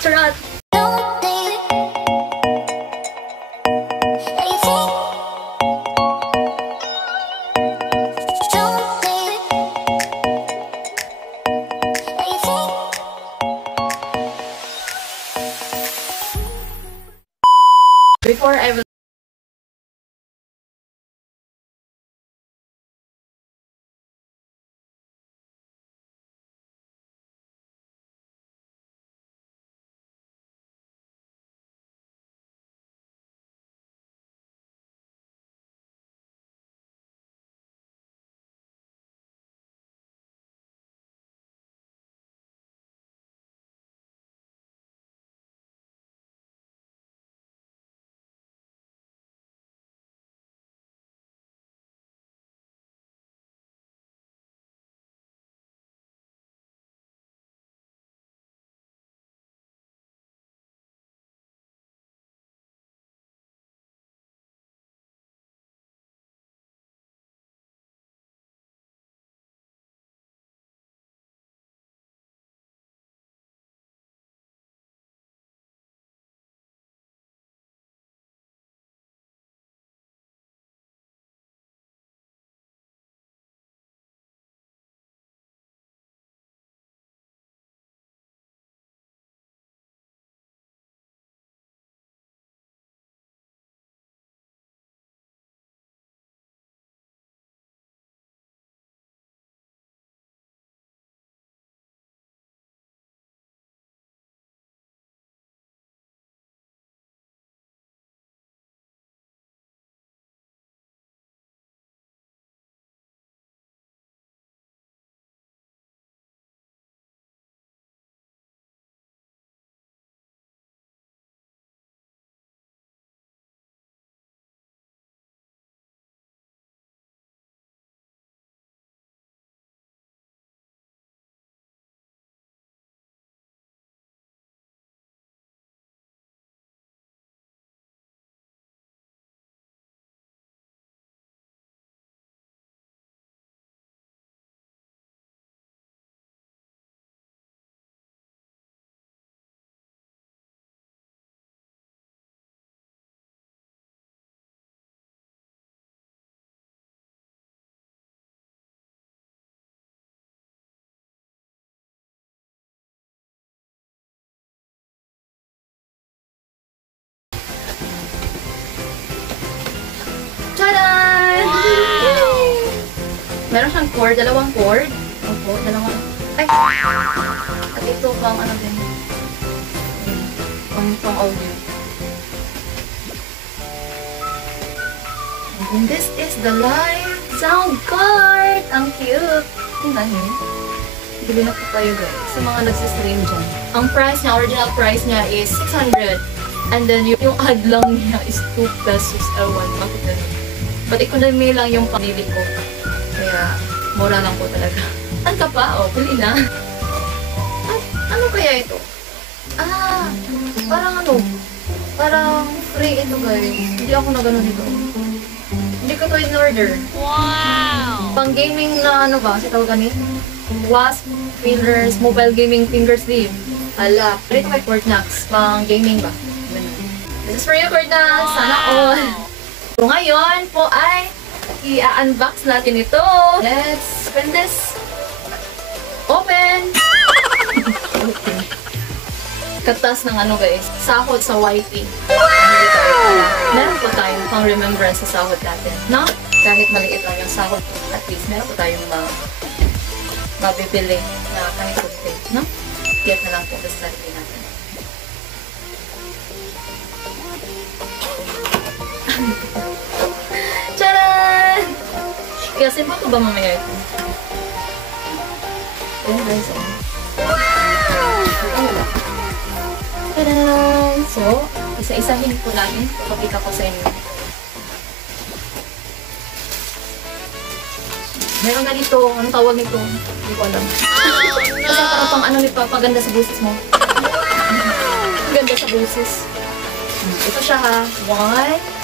Charot! Before I was Tadaan! Wow! Meron siyang cord, dalawang cord. Opo, dalawang... Ay! At ito pang ano din. Pang audio. And this is the live sound card! Ang cute! Tingnan niyo. Bili na po kayo guys sa mga nagsistream dyan. Ang price niya, original price niya is 600. And then yung ad lang niya is 2 pesos. Ewan, bakit ganun? But economy lang yung pamili ko. Kaya, mura lang po talaga. An ka pa? O, pili na. Ay, ano kaya ito? Ah, parang ano? Parang free ito guys. Hindi ako na ganun ito. Hindi ko to in order. Wow! Pang gaming na ano ba? Sa tawag ganit? Wasp fingers, mobile gaming finger sleeve. Ala, pwede kay Fortnax. Pang gaming ba? This is for you, Fortnax. Sana all. So ngayon po ay i-unbox natin ito. Let's open this. Open! Katas ng ano guys, sahod sa YT. Wow! Meron po tayong pang remembrance sa sahod natin. No? Kahit maliit lang yung sahod, at least meron po tayong mabibili na kahit kunti. No? Get na lang po sa sarili natin. Charan! Kasi po ito ba mamaya ito? Ayan guys. Wow! Tadan! So, isa-isahin po natin. Papakita ko sa inyo. Meron ganito. Anong tawag nito? Hindi ko alam. Kasi parang pang ano nito, paganda sa busis mo. Ganda sa busis. Ito siya ha. 1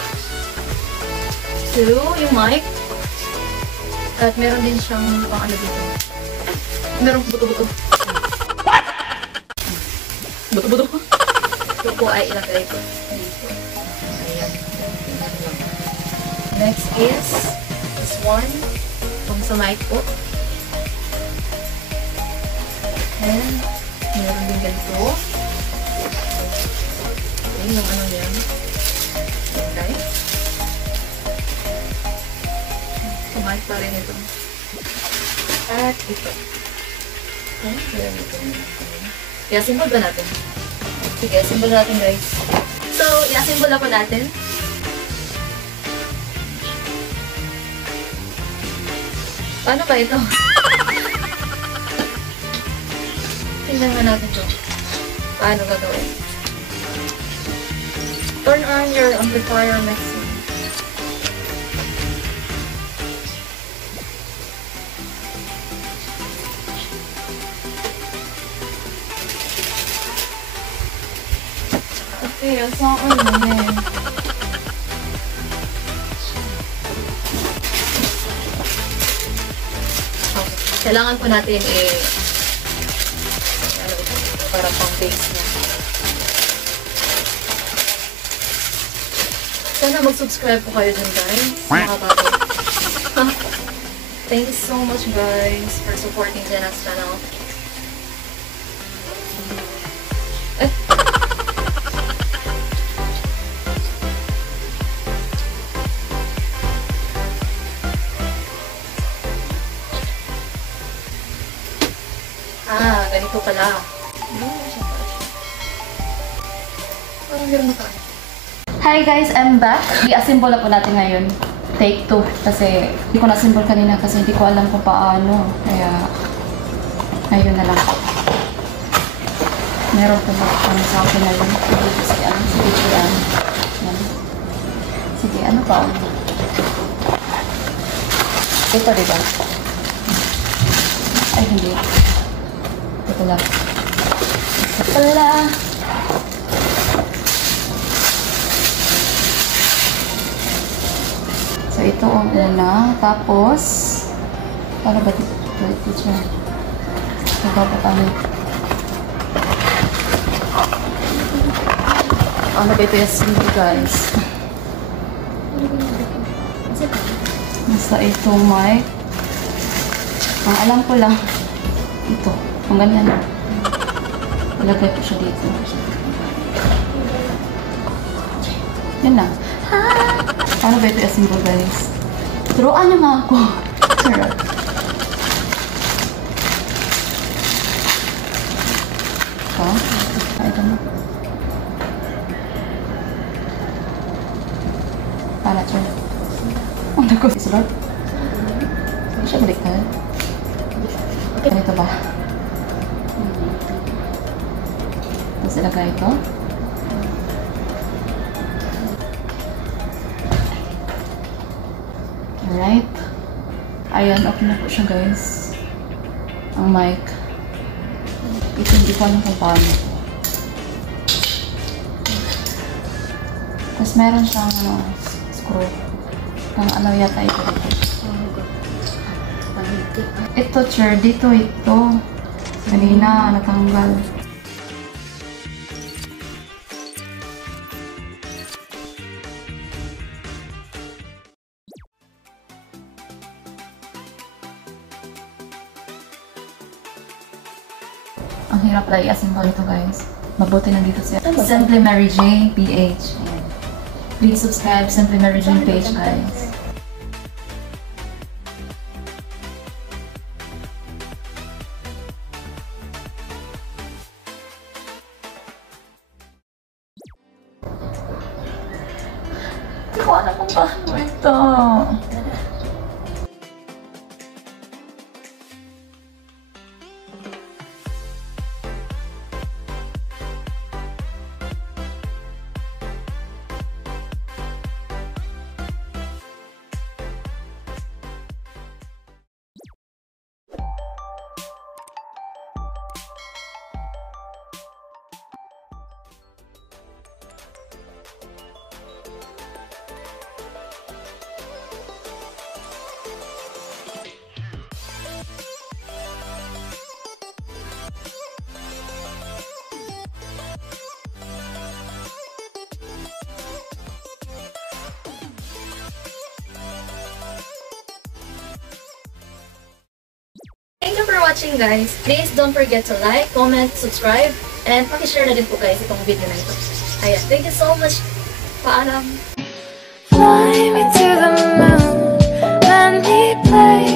2, yung mic. At meron din siyang pang ano dito. Meron buto-buto. Buto-buto. Ito po ay ilagay ko dito. Ayan. Next is this one. Itong sa mic po. And meron din ganito. Okay, yung ano yan. Okay. Sa mic pa rin ito. At ito. Okay, i-assemble ba natin? Sige, assemble natin guys. So, i-assemble na po natin. Paano ba ito? Tingnan nga natin ito. Paano gagawin? Turn on your amplifier mixing. Okay, saan mo yan? Kailangan po natin ano ito, para pang base niya. Sana mag-subscribe po kayo dun guys. Nakakatawa. Thank you so much guys for supporting Jenna's channel. Ganito pala. Parang gano'n ka. Hi guys, I'm back. I-assemble na po natin ngayon. Take 2. Kasi hindi ko na-assemble kanina kasi hindi ko alam kung paano. Kaya, ngayon na lang. Meron po ano sa akin na yun. Sige, ano pa? Ito, diba? Ay, hindi. Ito lang. Ito pala. So, ito ang una. Tapos, para ba ito siya? Nagpapatano. Ano ba ito yung guys? Basta ito mic. Ang alam ko lang, ito. Kung ganyan. Ilagay ko siya dito. Yan lang. Paano ba ito assemble guys? Turuan niyo nga ako. Sarap. Ito. Ito na. Paano siya? Ang naku. Isulot. Hindi siya baliktad. Ganito ba? Tapos ilagay ito. Alright. Ayan, off na po siya guys. Ang mic. Ito hindi ko alam kung paano. Tapos meron siyang screw. Ang ano yata ito dito. Ito, chair. Dito, ito. Kanina, natanggal. Ang hirap pala i-assemble ito, guys. Mabuti na dito siya. Simply Mary J. PH. Please subscribe Simply Mary J. page, guys. Hindi ko alam kung paano ito. watching, guys. Please don't forget to like, comment, subscribe, and pakishare na din po guys itong video na ito. Ayan, thank you so much. Paalam. Fly me to the moon, let me play